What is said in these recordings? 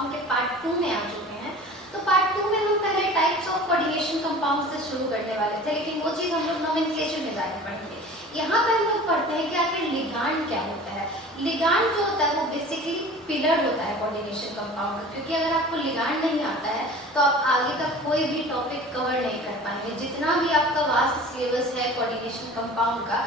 Compound के part 2 में आ चुके हैं। तो पार्ट 2 में हम पहले टाइप्स ऑफ कोऑर्डिनेशन कंपाउंड से शुरू करने वाले थे, लेकिन वो चीज़ हम लोग नोमेनक्लेचर में जाके पढ़ेंगे। यहाँ पे हम लोग पढ़ते हैं कि आखिर लिगांड क्या होता है। लिगांड जो होता है वो बेसिकली पिलर होता है कोऑर्डिनेशन कंपाउंड का, क्योंकि अगर आपको लिगांड नहीं आता है तो आप आगे का कोई भी टॉपिक कवर नहीं कर पाएंगे। जितना भी आपका वास्ट सिलेबस है कोऑर्डिनेशन कंपाउंड का,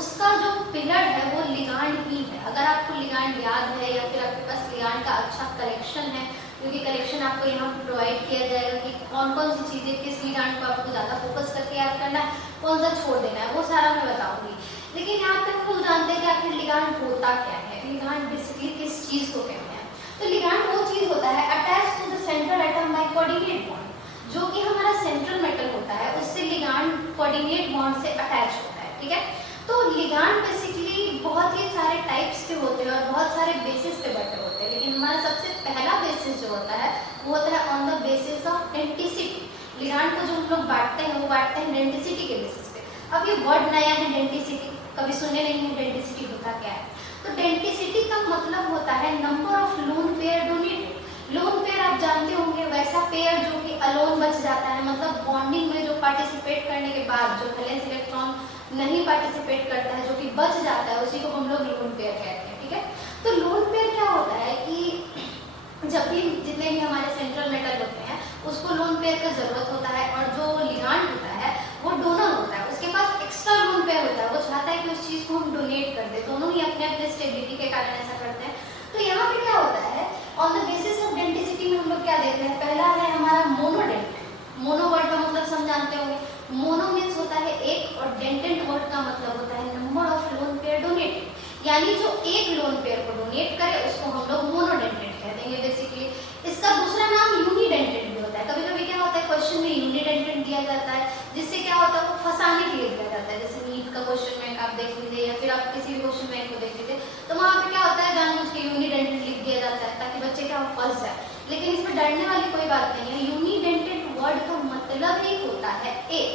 उसका जो पिलर है वो लिगांड ही है। अगर आपको लिगांड याद है या फिर आपके पास लिगांड का अच्छा कलेक्शन है, क्योंकि कलेक्शन आपको यहाँ पर प्रोवाइड किया जाएगा कि कौन कौन सी चीज़ें किस लिगांड को आपको ज़्यादा फोकस करके याद करना है, कौन सा छोड़ देना है, वो सारा मैं बताऊंगी। लेकिन यहाँ पे हम लोग जानते हैं कि आखिर लिगांड होता क्या है, लिगांड बेसिकली किस चीज़ को कहते हैं। तो लिगांड वो चीज़ होता है attach to the central atom by coordinate bond. जो कि हमारा सेंट्रल मेटल होता है उससे लिगांड कोऑर्डिनेट बॉन्ड से अटैच होता है, ठीक है। तो लिगांड बेसिकली बहुत ही सारे टाइप्स के होते हैं और बहुत सारे बेसिस पे बटे होते हैं, लेकिन हमारा सबसे पहला बेसिस जो होता है वो होता है on the basis of denticity. Ligand को जो हम लोग बांटते हैं वो बांटते हैं डेंटिसिटी के बेसिस पे। अब ये वर्ड नया है डेंटिसिटी, कभी सुने नहीं है डेंटिसिटी होता क्या है। तो डेंटिसिटी का मतलब होता है number of lone pair donated. Lone pair आप जानते होंगे, वैसा पेयर जो कि अलोन बच जाता है, मतलब बॉन्डिंग में जो पार्टिसिपेट करने के बाद जो वैलेंस इलेक्ट्रॉन नहीं पार्टिसिपेट करता है, जो कि बच जाता है, उसी को हम लोग लोन पेयर कहते हैं, ठीक है। तो लोन पेयर क्या होता है कि जब भी जितने भी हमारे सेंट्रल मेटल होते हैं उसको लोन पेयर का जरूरत होता है, और जो लिगांड होता है वो डोनर होता है, उसके पास एक्स्ट्रा लोन पेयर होता है, वो चाहता है कि उस चीज को हम डोनेट कर दे। दोनों ही अपने अपने स्टेबिलिटी के कारण ऐसा करते हैं। तो यहाँ पे क्या होता है, on the basis of denticity में हम लोग क्या देखते हैं, पहला है हमारा मोनोडेंट। मोनो वर्ड का मतलब सब जानते होंगे, मोनो मीन्स होता है एक, और डेंटेंट वर्ड का मतलब होता है number of lone pair donated, यानी जो एक लोन पेयर को डोनेट करे उसको हम लोग मोनोडेंटेड कह देंगे बेसिकली। इसका दूसरा नाम यूनिडेंटेड भी होता है। कभी कभी क्या होता है क्वेश्चन में यूनिडेंटेड दिया जाता है, जिससे क्या होता है वो फंसाने के लिए दिया जाता है। जैसे नीट का क्वेश्चन बैंक आप देख लीजिए या फिर आप किसी भी क्वेश्चन बैंक को देख लीजिए, तो वहाँ पे क्या होता है जानबूझ के यूनिडेंटेड लिख दिया जाता है ताकि बच्चे क्या फंस जाए। लेकिन इसमें डरने वाली कोई बात नहीं है। यूनिडेंटेड वर्ड का मतलब ही होता है एक,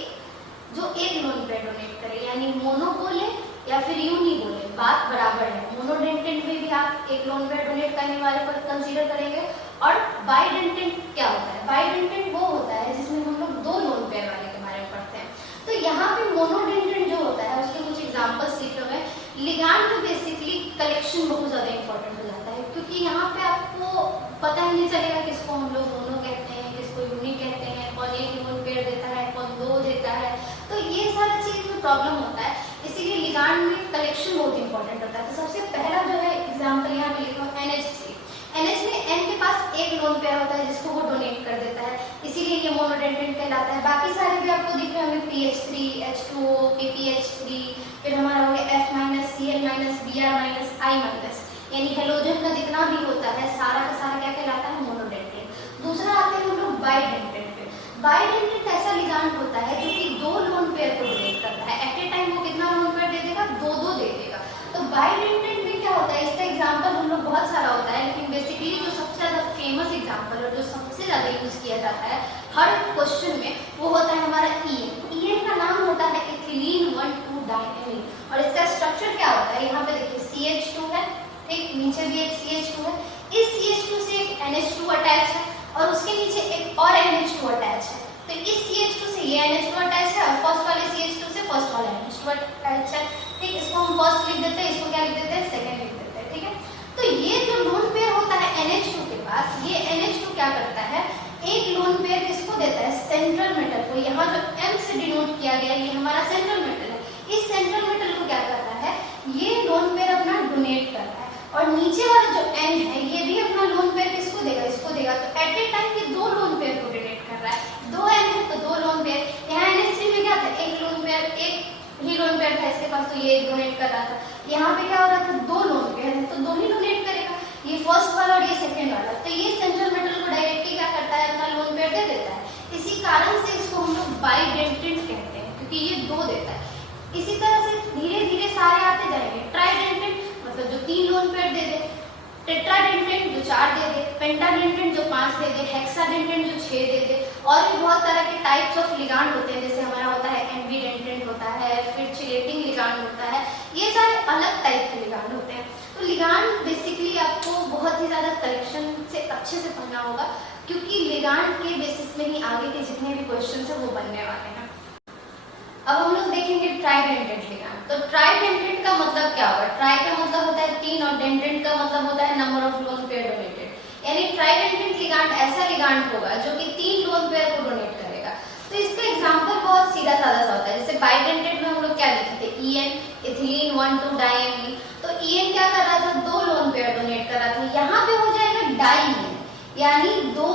जो एक लोन पेयर डोनेट करे, यानी मोनो बोले या फिर यूनी बोले, बात बराबर है। मोनोडेंटेड में भी आप एक लोन पेयर डोनेट करने वाले पर कंसीडर करेंगे। और बाइडेंटेड क्या होता है, बाइडेंटेड वो होता है जिसमें हम लोग दो लोन पेयर वाले के बारे में पढ़ते हैं। तो यहाँ पे मोनोडेंटेड जो होता है उसके कुछ एग्जाम्पल्स लिखे हुए हैं। लिगांड में बेसिकली कलेक्शन बहुत ज्यादा इंपॉर्टेंट हो जाता है, क्योंकि यहाँ पे आपको पता ही नहीं चलेगा किसको हम लोग मोनो कहते हैं, किसको यूनी कहते हैं, कौन एक लोन पेयर देता है, कौन दो देता है। तो ये सारा चीज में प्रॉब्लम होता है, इसीलिए लिगांड में कलेक्शन बहुत इंपॉर्टेंट होता है। तो सबसे पहला जो है एग्जाम्पल यहाँ पे लिखा है NH3। NH में N के पास एक लोन पेयर होता है जिसको वो डोनेट कर देता है, इसीलिए ये मोनोडेंटेड कहलाता है। बाकी सारे भी आपको दिख रहे होंगे PH3, H2O, PPH3, फिर हमारा हो गया F-, Cl-, Br-, I-, यानी हेलोजन का जितना भी होता है सारा का सारा क्या कहलाता है, मोनोडेंटेड। दूसरा आते हैं हम लोग बाइडेंटेड पे। बाइडेंटेड ऐसा लिगांड होता है जो कि दो लोन पेयर को डोनेट करता है। एट ए टाइम वो कितना लोन पेयर दे देगा, दो दे देगा। तो बाइडेंटेड में क्या होता है, इसका एग्जांपल हम लोग बहुत सारा होता है, लेकिन बेसिकली जो सबसे ज्यादा फेमस एग्जांपल और जो सबसे ज्यादा यूज किया जाता है हर क्वेश्चन में वो होता है हमारा EN का नाम होता है इथिलीन 1,2-डाइएमीन। और इसका स्ट्रक्चर क्या होता है, यहाँ पे देखिए CH2 है, एक नीचे भी एक CH2 है, इस CH2 से एक NH2 अटैच है और उसके नीचे एक और NH2 अटैच है। तो इस CH2 से ये NH2 अटैच है और फर्स्ट वाले CH2 से फर्स्ट वाला NH2 अटैच है। ठीक, इसको हम फर्स्ट लिख देते हैं, इसको क्या लिख देते हैं, सेकंड लिख देते हैं, ठीक है। तो ये जो लोन पेयर होता है NH2 के पास, ये NH2 क्या करता है, एक लोन पेयर किसको देता है, सेंट्रल मेटल को। यहाँ जो M से डिनोट किया गया ये हमारा सेंट्रल मेटल है। इस सेंट्रल मेटल को क्या करता है, ये लोन पेयर अपना डोनेट करता है। और नीचे वाला जो N है ये भी अपना लोन पेयर किसको देगा, इसको देगा। तो एट ए टाइम ये दो लोन पेयर को डोनेट कर रहा है। दो N है तो दो लोन पेयर। यहाँ NH3 में क्या था, एक लोन पेयर, एक ही लोन पेयर था इसके पास, तो ये डोनेट कर रहा था। यहाँ पे क्या हो रहा था, दो लोन पेयर है तो दो ही डोनेट करेगा, ये फर्स्ट वाला और ये सेकंड वाला। तो ये सेंट्रल मेटल को डायरेक्टली क्या करता है, अपना लोन पेयर दे देता है। इसी कारण से इसको हम लोग बाइडेंटेड कहते हैं, क्योंकि ये दो देता है। इसी तरह से धीरे धीरे सारे आते जाएंगे। ट्राइडेंटेड मतलब जो 3 लोन पेयर दे दे, टेट्राडेंटेड जो 4 दे दे, पेंटाडेंटेड जो 5 दे दे, हेक्साडेंटेड जो 6 दे दे। और भी बहुत तरह के टाइप्स ऑफ लिगांड होते हैं, जैसे हमारा होता है एम्बीडेंटेड होता है, फिर चिलेटिंग लिगांड होता है। ये सारे अलग टाइप के लिगांड होते हैं। तो लिगांड बेसिकली आपको बहुत ही ज्यादा कलेक्शन से अच्छे से पढ़ना होगा, क्योंकि लिगांड के बेसिस में ही आगे के जितने भी क्वेश्चन है वो बनने वाले हैं। अब हम लोग देखेंगे ट्राइडेंटेट लिगांड। तो ट्राइडेंटेट का मतलब क्या होगा? ट्राई का मतलब होता है 3 और डेंटेट का मतलब होता है number of lone pair donated, यानी ट्राइडेंटेट लिगांड ऐसा लिगांड होगा जो कि 3 लोन पेयर को डोनेट करेगा। तो इसका एग्जांपल बहुत सीधा साधा सा होता है। जैसे बाइडेंटेट में हम लोग क्या लिखे थे? EN इथिलीन 1,2-डाइएमीन। तो EN क्या कर रहा था? 2 लोन पेयर डोनेट कर रहा था। यहाँ पे हो जाएगा डाइएन, यानी 2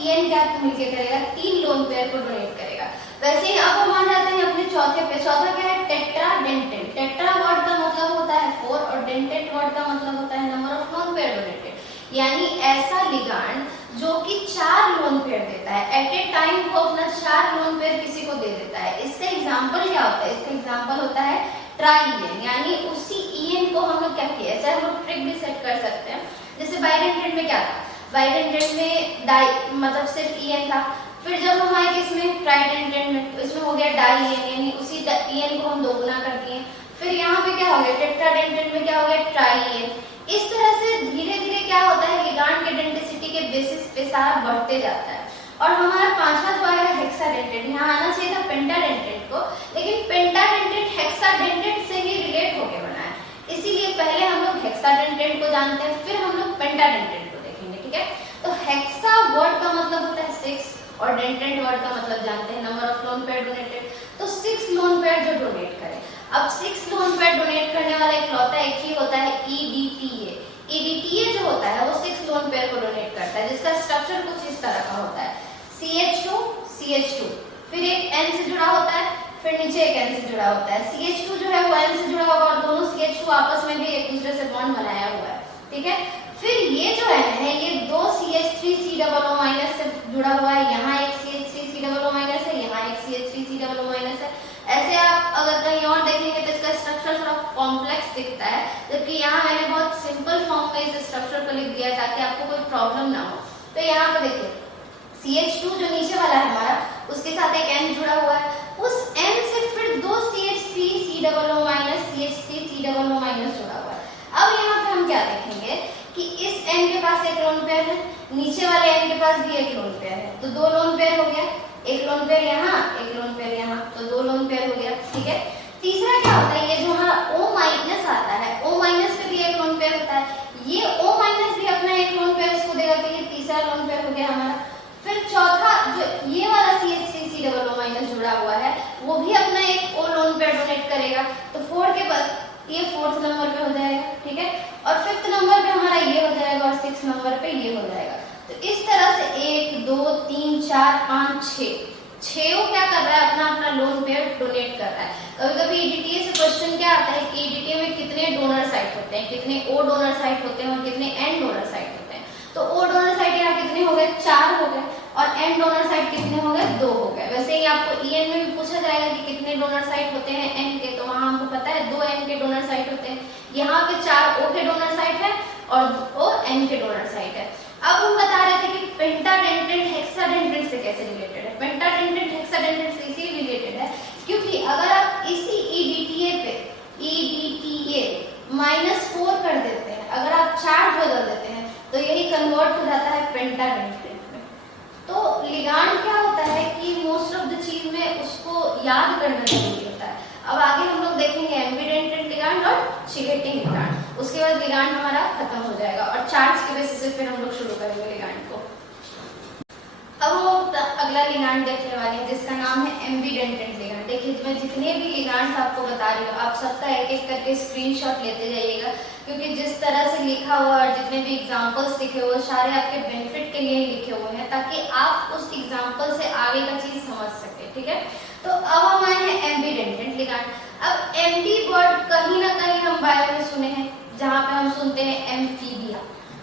EN क्या मिलकर करेगा? 3 लोन पेयर को डोनेट करेगा। वैसे ही अब हम आ जाते हैं अपने चौथे पे। चौथा क्या है? टेट्राडेंटेट। टेट्रा वर्ड का मतलब होता है 4 और डेंटेट वर्ड का मतलब होता है number of lone pair donated, यानी ऐसा लिगांड जो कि 4 लोन पेयर देता है। एट ए टाइम वो अपना 4 लोन पेयर किसी को दे देता है। इससे एग्जांपल क्या होता है? इसका एग्जांपल होता है ट्राइएन, यानी उसी EN को हम लोग क्या किया, ऐसे हम लोग ट्रिक भी सेट कर सकते हैं। जैसे बाइडेंटेट में क्या था? बाइडेंटेट में डाई मतलब सिर्फ EN था। फिर जब हम आए इसमें ट्राइडेंटेट में, तो इसमें हो गया डाइएन, यानी उसी EN को हम दोगुना कर दिए। फिर यहाँ पे क्या हो गया? टेट्राडेंटेट में क्या हो गया? ट्राइएन। इस तरह से धीरे धीरे क्या होता है, लिगांड के डेंसिटी के बेसिस पे सारा बढ़ते जाता है। और हमारा पांचवा जो आएगा हेक्साडेंटेट, यहाँ आना चाहिए था पेंटाडेंटेट को, लेकिन पेंटाडेंटेट हेक्साडेंटेट से ही रिलेट होके बना है, इसीलिए पहले हम लोग हेक्साडेंटेट को जानते हैं, फिर हम लोग पेंटाडेंटेट को देखेंगे। ठीक है, तो हेक्सा वर्ड का मतलब होता है 6 और डेंटेट वर्ड का मतलब जानते हैं number of lone pair donated. तो 6 लोन पेयर जो डोनेट करे, अब 6 लोन पेयर डोनेट करने वाला इकलौता एक ही होता है EDTA। EDTA जो होता है वो 6 लोन पेयर को डोनेट करता है, जिसका स्ट्रक्चर कुछ इस तरह का होता है, CH2 CH2, फिर एक N से जुड़ा होता है, फिर नीचे एक N से जुड़ा होता है। CH2 जो है वो N से जुड़ा होगा और दोनों CH2 आपस में भी एक दूसरे से बॉन्ड बनाया हुआ है। ठीक है, फिर ये जो N है ये 2 CH3COO- से जुड़ा हुआ है, यहाँ एक CH3COO- है, यहाँ एक CH3COO- है। ऐसे आप अगर कहीं और देखेंगे तो इसका स्ट्रक्चर थोड़ा कॉम्प्लेक्स दिखता है, जबकि यहाँ मैंने बहुत सिंपल फॉर्म में इस स्ट्रक्चर को लिख दिया है ताकि आपको कोई प्रॉब्लम ना हो। तो यहाँ पे देखिए CH2 जो नीचे वाला है हमारा, उसके साथ एक N जुड़ा हुआ है, उस N से फिर 2 CH3COO- CH3COO- जुड़ा हुआ है। अब यहाँ पे हम क्या देखेंगे कि इस N के पास एक लोन पेयर है, नीचे वाले N के पास भी एक लोन पेयर है, तो 2 लोन पेयर हो गया, एक लोन पेयर यहाँ, एक लोन पेयर यहाँ, तो 2 लोन पेयर हो गया। ठीक है, तीसरा क्या होता है? ये जो हमारा O- आता है, O- पे भी एक लोन पेयर होता है, ये O- भी अपना एक लोन पेयर इसको देगा, तो ये तीसरा लोन पेयर हो गया हमारा। फिर चौथा जो ये वाला CH3COO- जुड़ा हुआ है, वो भी अपना एक O लोन पेयर डोनेट करेगा, तो 4 के बाद ये 4th नंबर पे हो जाएगा। ठीक है, और 5th नंबर पे हमारा ये हो जाएगा और 6th नंबर पे ये हो जाएगा। तो इस तरह से 1 2 3 4 5 6 क्या कर रहा है? अपना अपना लोन पेयर डोनेट कर रहा है। कभी कभी EDTA से क्वेश्चन क्या आता है कि EDTA में कितने डोनर साइट होते हैं, कितने O डोनर साइट होते हैं और कितने N डोनर साइट होते हैं। तो O डोनर साइट यहाँ कितने हो गए? 4 हो गए, और N डोनर साइट कितने हो गए? 2 हो गए। वैसे ही आपको EN में भी पूछा जाएगा कि कितने डोनर साइट होते हैं N के, तो वहां हमको पता है 2 N के डोनर साइट होते हैं। यहाँ पे 4 O के डोनर साइट है और 2 N के डोनर साइट है। अब हम बता रहे थे कि पेंटाडेंटेट हेक्साडेंटेट से कैसे रिलेटेड है। पेंटाडेंटेट हेक्साडेंटेट से इसी रिलेटेड है क्योंकि अगर आप इसी EDTA पे EDTA -4 कर देते हैं, अगर आप चार्ज बदल देते हैं, तो यही कन्वर्ट हो जाता है पेंटाडेंटेट में। तो लिगांड क्या होता है कि मोस्ट ऑफ द चीज में उसको याद करना जरूरी होता है। अब आगे हम लोग देखेंगे एम्बीडेंटेट लिगांड और चिलेटिंग लिगांड, उसके बाद लिगांड हमारा खत्म हो जाएगा और चार्ज के बेसिस पे फिर हम लोग शुरू करेंगे लिगांड को। अब हम अगला लिगांड देखने वाले हैं जिसका नाम है एम्बीडेंटेट लिगांड। देखिए मैं जितने भी लिगांड्स आपको बता रही हूँ, आप सबका एक एक करके स्क्रीनशॉट लेते जाइएगा, क्योंकि जिस तरह से लिखा हुआ और जितने भी एग्जाम्पल्स लिखे हुए सारे आपके बेनिफिट के लिए ही लिखे हुए हैं, ताकि आप उस एग्जाम्पल से आगे का चीज समझ सके। ठीक है, तो अब हम आए हैं एम्बीडेंटेट लिगांड। अब एम्बी वर्ड कहीं ना कहीं हम बायो में सुने हैं, जहाँ पे हम सुनते हैं एम्फीबिया।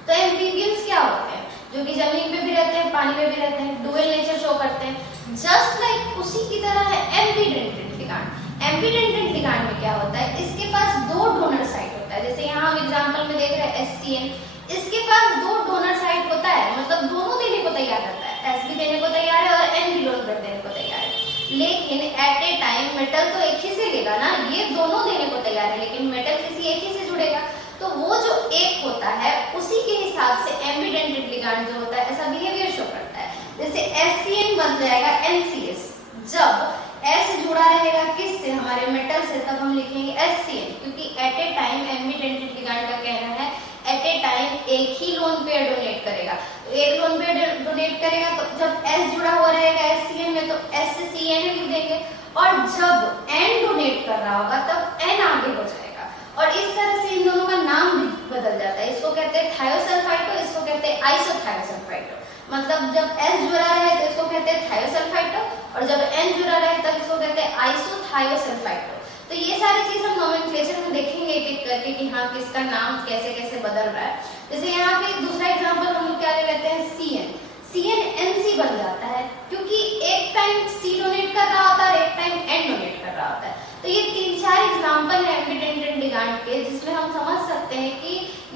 तो एम्फीबियंस क्या होते हैं? जो कि जमीन पे भी रहते हैं, पानी में भी रहते हैं, डुअल नेचर शो करते हैं। जस्ट लाइक उसी की तरह है एम्बीडेंटेट लिगांड। एम्बीडेंटेट लिगांड में क्या होता है? इसके पास 2 डोनर साइट होता है, जैसे यहाँ हम एग्जांपल में देख रहे हैं SCN, इसके पास 2 डोनर साइट होता है, मतलब दोनों देने को तैयार रहता है, S भी देने को तैयार है और N भी डोनर देने को तैयार है। लेकिन एट ए टाइम मेटल तो एक ही से लेगा ना, ये दोनों देने को तैयार है, लेकिन मेटल किसी एक ही से जुड़ेगा, तो वो जो एक होता है उसी के हिसाब से एम्बिडेंटेड लिगांड जो होता है ऐसा बिहेवियर शो करता है। जैसे FCN बन जाएगा NCS, जब S जुड़ा रहेगा किससे, हमारे मेटल से, तब हम लिखेंगे SCN, क्योंकि at a time ambidentate ligand का कहना है एट ए टाइम एक ही लोन पेयर डोनेट करेगा। तो एक लोन पेयर डोनेट करेगा तो जब S जुड़ा हुआ रहेगा SCN में तो S से CN लिख देंगे, और जब N डोनेट कर रहा होगा तब N आगे हो जाएगा। और इस तरह से इन दोनों का नाम भी बदल जाता है। इसको कहते हैं थायोसल्फाइटो, इसको कहते हैं आइसोथायोसल्फाइटो। मतलब जब S जुड़ा रहे तो इसको कहते हैं थायोसल्फाइटो, और जब N जुड़ा रहे तब इसको कहते हैं आइसोथायोसल्फाइटो। तो ये सारी चीज हम नोमेनक्लेचर में देखेंगे एक एक करके कि हाँ किसका नाम कैसे कैसे बदल रहा है। जैसे यहाँ पे दूसरा एग्जांपल हम लोग क्या ले लेते हैं, CN। CNNC बन जाता है क्योंकि एक टाइम C डोनेट कर रहा होता है और एक टाइम N डोनेट कर रहा होता है। तो ये 3-4 एग्जांपल है एम्बिडेंटेड लिगांड के, जिसमें हम समझ सकते हैं कि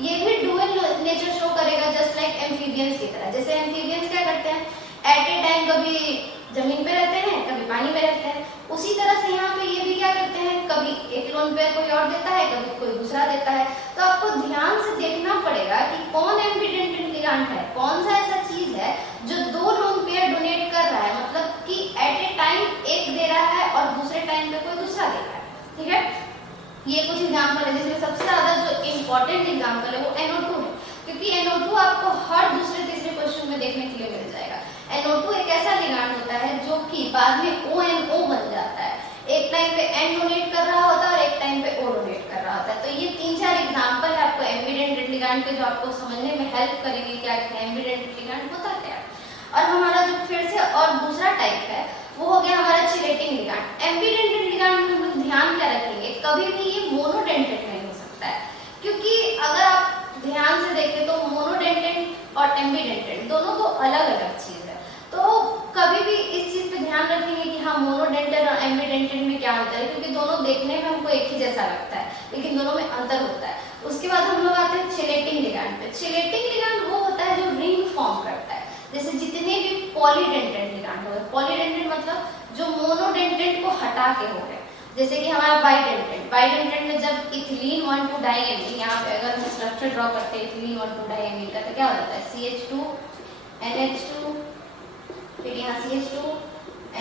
ये भी डुअल नेचर शो करेगा जस्ट लाइक एम्फीबियंस की तरह। जैसे एम्फीबियंस क्या करते हैं, एट ए टाइम कभी जमीन पे रहते हैं कभी पानी में रहते हैं, उसी तरह से यहाँ पे ये भी क्या करते हैं, कभी एक लोन पेयर कोई और देता है कभी कोई दूसरा देता है। तो आपको ध्यान से देखना पड़ेगा कि कौन एम्बिडेंटेड लिगांड है, कौन सा ऐसा चीज है जो 2 लोन पेयर डोनेट कर रहा है, मतलब कि एट ए टाइम एक दे रहा है और दूसरे टाइम पे कोई दूसरा दे रहा है। ठीक है, ये कुछ एग्जाम्पल है जिसमें सबसे ज्यादा जो इम्पोर्टेंट एग्जाम्पल है वो NO2 है, क्योंकि NO2 आपको हर दूसरे तीसरे क्वेश्चन में देखने के लिए मिल जाएगा। NO2 एक ऐसा लिगांड होता है जो कि बाद में ONO बन जाता है, एक टाइम पे N डोनेट कर रहा होता है और एक टाइम पे O डोनेट कर रहा होता है। तो ये 3-4 एग्जाम्पल है आपको एम्बिडेंटेड लिगांड के जो आपको समझने में हेल्प करेंगे क्या एम्बिडेंटेड लिगांड होता क्या है। और हमारा जो फिर से और दूसरा टाइप है वो हो गया हमारा चिलेटिंग लिगांड। एम्बिडेंटेड लिगांड में हम लोग ध्यान क्या रखेंगे, कभी भी ये मोनोडेंटेड नहीं हो सकता है, क्योंकि अगर आप ध्यान से देखें तो मोनोडेंटेड और एम्बिडेंटेड दोनों तो अलग अलग चीज है। तो कभी भी इस चीज पे ध्यान रखेंगे कि हाँ मोनोडेंटेड और एम्बिडेंटेड में क्या अंतर है, क्योंकि दोनों देखने में हमको एक ही जैसा लगता है लेकिन दोनों में अंतर होता है। उसके बाद हम लोग आते हैं चिलेटिंग लिगांड पे। चिलेटिंग लिगांड वो होता है जो रिंग फॉर्म करता है। जैसे जितने भी पॉलीडेंटेड लिगांड हो गए, पॉलीडेंटेड मतलब जो मोनोडेंटेड को हटा के हो गए, जैसे कि हमारा बाइडेंटेड। बाइडेंटेड में जब इथिलीन 1,2 डाइएमीन, यहाँ पे अगर हम स्ट्रक्चर ड्रॉ करते हैं इथिलीन 1,2 डाइएमीन का तो क्या हो जाता है CH2 NH2, फिर यहाँ CH2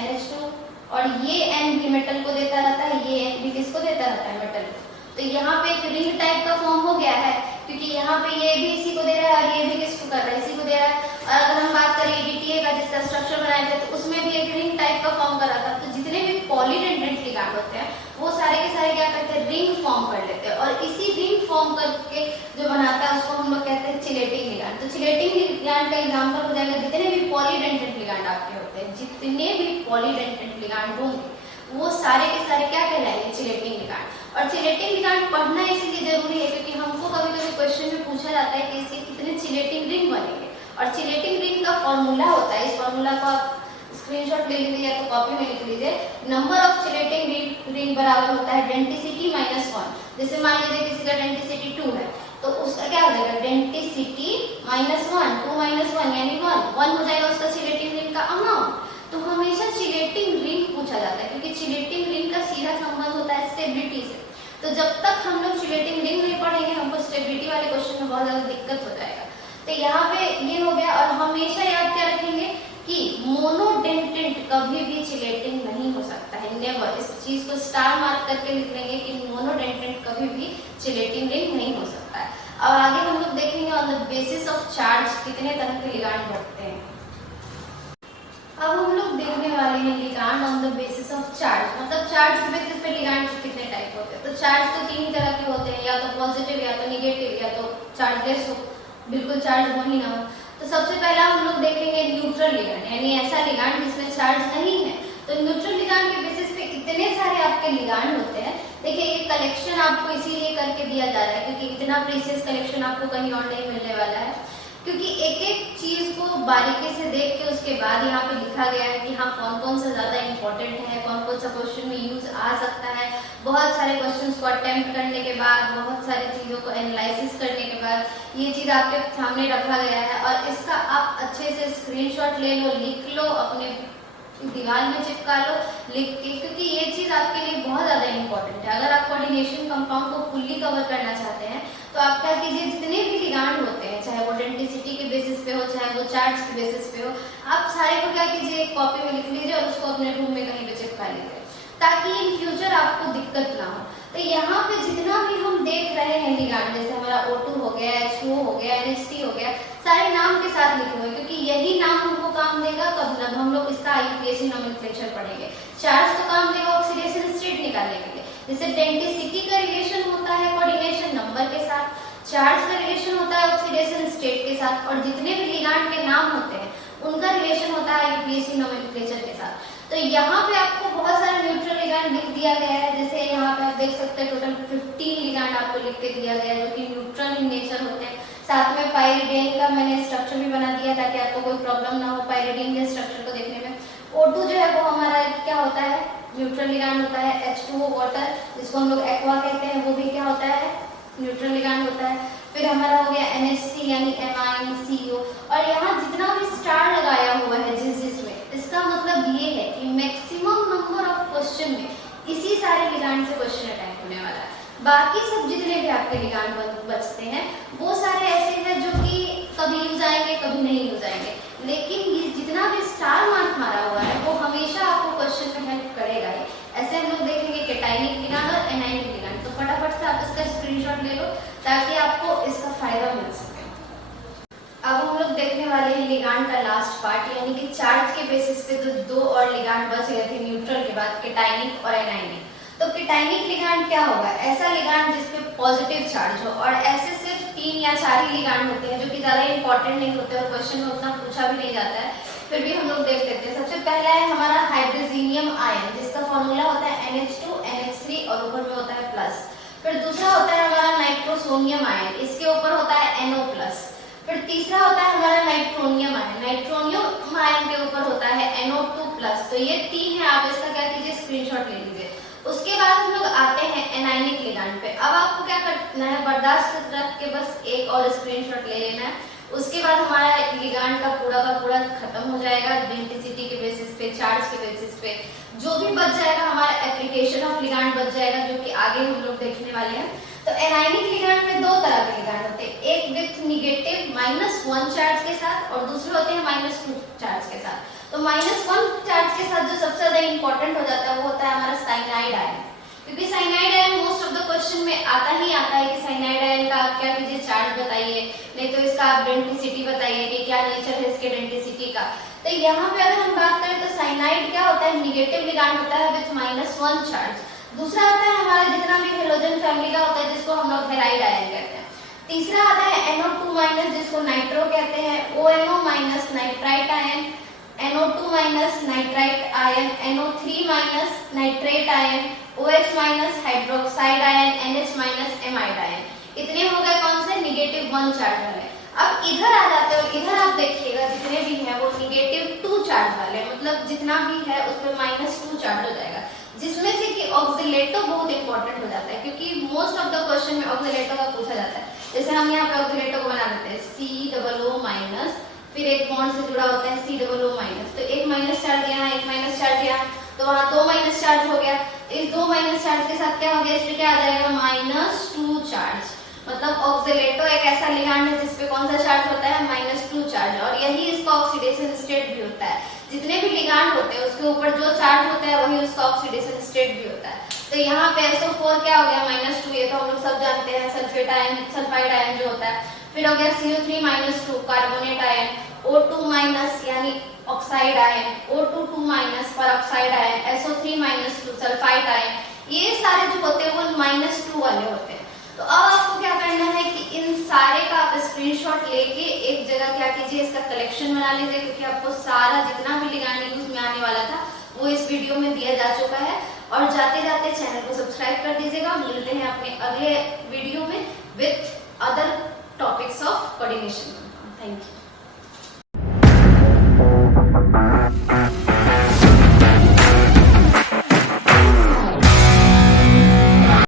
NH2, और ये N भी मेटल को देता रहता है, ये N भी किसको देता रहता है, मेटल को। तो यहाँ पे एक रिंग टाइप का फॉर्म हो गया है, क्योंकि यहाँ पे ये भी इसी को दे रहा है और ये भी किसको कर रहा है, इसी को दे रहा है। और अगर हम बात करें EDTA का जिसका स्ट्रक्चर बनाया थे तो उसमें भी एक रिंग टाइप का फॉर्म कर रहा था। तो जितने भी पॉलीडेंटेड लिगांड होते हैं वो सारे के सारे क्या करते हैं, रिंग फॉर्म कर लेते हैं, और इसी रिंग फॉर्म करके जो बनाता है उसको हम लोग कहते हैं चिलेटिंग लिगांड। तो चिलेटिंग लिगांड का एग्जांपल हो जाएगा जितने भी पॉलीडेंटेड लिगांड आपके होते हैं, जितने भी पॉलीडेंटेड लिगांड होंगे वो सारे के सारे क्या कहलाएंगे, चिलेटिंग लिगांड। और चिलेटिंग लिगांड पढ़ना इसलिए जरूरी है क्योंकि हमको कभी कभी क्वेश्चन में पूछा जाता है कि इसके कितने चिलेटिंग रिंग बनेंगे, और चिलेटिंग रिंग का फॉर्मूला होता है, इस फॉर्मूला को आप स्क्रीनशॉट ले लीजिए या तो कॉपी में लिख लीजिए। नंबर ऑफ चिलेटिंग रिंग बराबर होता है डेंसिटी -1। जैसे मान लीजिए किसी का डेंसिटी 2 है तो उसका क्या हो जाएगा, डेंसिटी -1, 2 - 1 यानी 1 हो जाएगा उसका चिलेटिंग रिंग का अमाउंट। तो हमेशा चिलेटिंग रिंग पूछा जाता है क्योंकि चिलेटिंग रिंग का सीधा संबंध होता है स्टेबिलिटी से। तो जब तक हम लोग चिलेटिंग रिंग नहीं पढ़ेंगे हमको स्टेबिलिटी वाले क्वेश्चन में बहुत ज्यादा दिक्कत हो जाएगा। तो यहाँ पे ये हो गया। और हमेशा याद क्या रखेंगे कि मोनोडेंटेड कभी भी चिलेटिंग नहीं हो सकता है, नेवर। इस चीज को स्टार मार्क करके लिख लेंगे कि मोनोडेंटेड कभी भी चिलेटिंग रिंग नहीं हो सकता है। अब आगे हम लोग देखेंगे on the basis of charge कितने तरह के लिगांड बनते हैं। अब हम लोग देखने वाले हैं ligand on the basis of charge, मतलब चार्ज के बेसिस पे लिगांड कितने टाइप होते हैं। तो चार्ज तो 3 ही तरह के होते हैं, या तो पॉजिटिव या तो निगेटिव या तो चार्जलेस हो, बिल्कुल चार्ज हो ही ना हो। तो सबसे पहला हम लोग देखेंगे न्यूट्रल लिगांड, यानी ऐसा लिगांड जिसमें चार्ज नहीं है। तो न्यूट्रल लिगांड के बेसिस पे इतने सारे आपके लिगांड होते हैं। देखिए ये कलेक्शन आपको इसीलिए करके दिया जा रहा है क्योंकि इतना प्रीसियस कलेक्शन आपको कहीं और नहीं मिलने वाला है, क्योंकि एक एक चीज को बारीकी से देख के उसके बाद यहाँ पे लिखा गया है कि हाँ कौन कौन सा ज्यादा इंपॉर्टेंट है, कौन कौन सा क्वेश्चन में यूज आ सकता है। बहुत सारे क्वेश्चंस को अटेम्प्ट करने के बाद, बहुत सारी चीजों को एनालिसिस करने के बाद ये चीज आपके सामने रखा गया है। और इसका आप अच्छे से स्क्रीनशॉट ले लो, लिख लो, अपने दीवार में चिपका लो लिख के, क्योंकि ये चीज आपके लिए बहुत ज्यादा इंपॉर्टेंट है। अगर आप कोऑर्डिनेशन कंपाउंड को फुल्ली कवर करना चाहते हैं तो आप क्या कीजिए, जितने भी लिगांड होते हैं, चाहे वो डेंसिटी के बेसिस पे हो, चाहे वो चार्ज के बेसिस पे हो, आप सारे को क्या कीजिए, एक कॉपी में लिख लीजिए और उसको अपने रूम में कहीं पे चिपका लीजिए, ताकि इन फ्यूचर आपको दिक्कत ना हो। तो यहाँ पे जितना भी हम देख रहे हैं लिगांड, जैसे हमारा O2 हो गया, H2O हो गया, NH3 हो गया, सारे नाम के साथ लिखे हुए, क्योंकि यही नाम हमको काम देगा कब, जब हम लोग इसका IUPAC नोमेनक्लेचर पढ़ेंगे। चार्ज तो काम देगा ऑक्सीडेशन स्टेट निकालने के लिए, जैसे डेंसिटी का रिलेशन होता है कोऑर्डिनेशन नंबर के साथ, चार्ज का रिलेशन होता है ऑक्सीडेशन स्टेट के साथ, और जितने भी लिगांड के नाम होते हैं उनका रिलेशन होता है IUPAC नोमेनक्लेचर के साथ। तो यहाँ पे आपको बहुत सारे न्यूट्रल लिगांड लिख दिया गया है, जैसे यहाँ पे आप देख सकते हैं टोटल 15 लिगांड आपको लिख के दिया गया है जो कि न्यूट्रल इन नेचर होते हैं। साथ में पाइरिडिन का मैंने स्ट्रक्चर भी बना दिया ताकि आपको कोई प्रॉब्लम ना हो पाइरिडिन के स्ट्रक्चर को देखने में। O2 जो है वो हमारा क्या होता है, न्यूट्रल लिगांड होता है। H2O वाटर, जिसको हम लोग एक्वा कहते हैं, वो भी क्या होता है, न्यूट्रल लिगांड होता है। फिर हमारा हो गया NH3 यानी एमाइन CO, और यहाँ जितना भी स्टार लगाया हुआ है जिसमें, इसका मतलब ये है कि मैक्सिमम नंबर ऑफ क्वेश्चन में इसी सारे लिगांड से क्वेश्चन अटैक होने वाला है। बाकी सब जितने भी आपके लिगांड बचते हैं वो सारे ऐसे हैं जो कि कभी यूज आएंगे कभी नहीं यूज आएंगे, लेकिन ये जितना भी स्टार मार्क मारा हुआ है वो हमेशा आपको क्वेश्चन में हेल्प करेगा ही। ऐसे हम लोग देखेंगे कैटायनिक लिगांड और एनायनिक लिगांड, तो फटाफट से आप इसका स्क्रीनशॉट ले लो ताकि आपको इसका फायदा मिल सके। अब हम लोग देखने वाले हैं लिगांड का लास्ट पार्ट, यानी कि चार्ज के बेसिस पे तो दो और लिगांड बच गए थे न्यूट्रल के बाद, कैटायनिक और एनायनिक। तो कैटायनिक लिगांड क्या होगा, ऐसा लिगांड जिसपे पॉजिटिव चार्ज हो, और ऐसे सिर्फ 3 या 4 ही लिगांड होते हैं जो कि ज्यादा इंपॉर्टेंट नहीं होते और क्वेश्चन में उतना पूछा भी नहीं जाता है, फिर भी हम लोग देख लेते हैं। सबसे पहला है हमारा हाइड्रोजीनियम आयन, जिसका फॉर्मूला होता है NH2 NH3 और ऊपर में होता है प्लस। फिर दूसरा होता है हमारा नाइट्रोसोनियम आयन, इसके ऊपर होता है NO+। फिर तीसरा होता है हमारा नाइट्रोनियम आयन, नाइट्रोनियम आयन के ऊपर होता है NO2+। तो ये 3 है, आप इसका क्या कीजिए, स्क्रीनशॉट ले लीजिए। उसके बाद हम लोग आते हैं एनायनिक लिगांड पे। अब आपको क्या करना है, बर्दाश्त रख के बस एक और स्क्रीनशॉट ले लेना है। उसके बाद हमारा लिगांड का पूरा खत्म हो जाएगा, डेंसिटी के बेसिस पे, चार्ज के बेसिस पे। जो भी बच जाएगा हमारा एप्लीकेशन ऑफ लिगांड बच जाएगा, जो कि आगे हम लोग देखने वाले हैं। तो एनायनिक लिगांड में 2 तरह के लिगांड होते हैं, एक विथ निगेटिव -1 चार्ज के साथ और दूसरे होते हैं -2 चार्ज के साथ। तो -1 चार्ज के साथ जो सबसे ज्यादा इंपॉर्टेंट हो जाता है वो होता है हमारा साइनाइड आयन, क्योंकि cyanide ion most of the question में आता है कि साइनाइड आयन का आप क्या कीजिए, चार्ज बताइए, नहीं तो इसका आप डेंसिटी बताइए कि क्या नेचर है इसके डेंसिटी का। तो यहाँ पे अगर हम बात करें तो साइनाइड क्या होता है, निगेटिव लिगांड होता है विथ -1 चार्ज। दूसरा आता है हमारा जितना भी हेलोजन फैमिली का होता है जिसको हम लोग हेलाइड आयन कहते हैं। तीसरा आता है NO2- जिसको नाइट्रो कहते हैं, ONO- nitrite ion, NO2- nitrite ion, NO3- nitrate ion, OH- hydroxide ion, NH- amide ion. इतने हो गए कौन से, -1 चार्ज वाले। अब इधर आ जाते हैं और इधर आप देखिएगा जितने भी हैं वो -2 चार्ज वाले, मतलब जितना भी है उसमें -2 चार्ज हो जाएगा, जिसमें से कि ऑक्सीलेटो बहुत इंपॉर्टेंट हो जाता है, क्योंकि मोस्ट ऑफ द क्वेश्चन में ऑक्सीलेटो का पूछा जाता है। जैसे हम यहाँ पे ऑक्सीलेटो को बना देते हैं COO-, फिर एक बॉन्ड से जुड़ा होता है COO-, तो एक माइनस चार्ज यहाँ, एक माइनस चार्ज यहाँ, तो वहाँ 2 माइनस चार्ज हो गया। इस 2 माइनस चार्ज के साथ क्या हो गया, इसमें क्या आ जाएगा, -2 चार्ज। मतलब ऑक्सीलेटो एक ऐसा लिगांड है जिसपे कौन सा चार्ज होता है, -2 चार्ज, और यही इसका ऑक्सीडेशन स्टेट भी होता है। जितने भी लिगांड होते हैं उसके ऊपर जो चार्ज होता है वही उसका ऑक्सीडेशन स्टेट भी होता है। तो यहाँ पे SO4 क्या हो गया, -2, ये तो हम लोग सब जानते हैं, सल्फाइड आयन जो होता है। फिर हो गया CO3- कार्बोनेट आयन, O2- यानी oxide ion, O2- peroxide ion, SO3- sulphide ion. ये सारे जो होते हैं वो -2 वाले होते हैं। तो अब आपको क्या करना है कि इन सारे का आप स्क्रीनशॉट लेके एक जगह क्या कीजिए, इसका कलेक्शन बना लीजिए, क्योंकि आपको सारा जितना भी लिगांड यूज में आने वाला था वो इस वीडियो में दिया जा चुका है। और जाते जाते चैनल को सब्सक्राइब कर दीजिएगा। मिलते हैं अपने अगले वीडियो में with other topics of coordination. Thank you.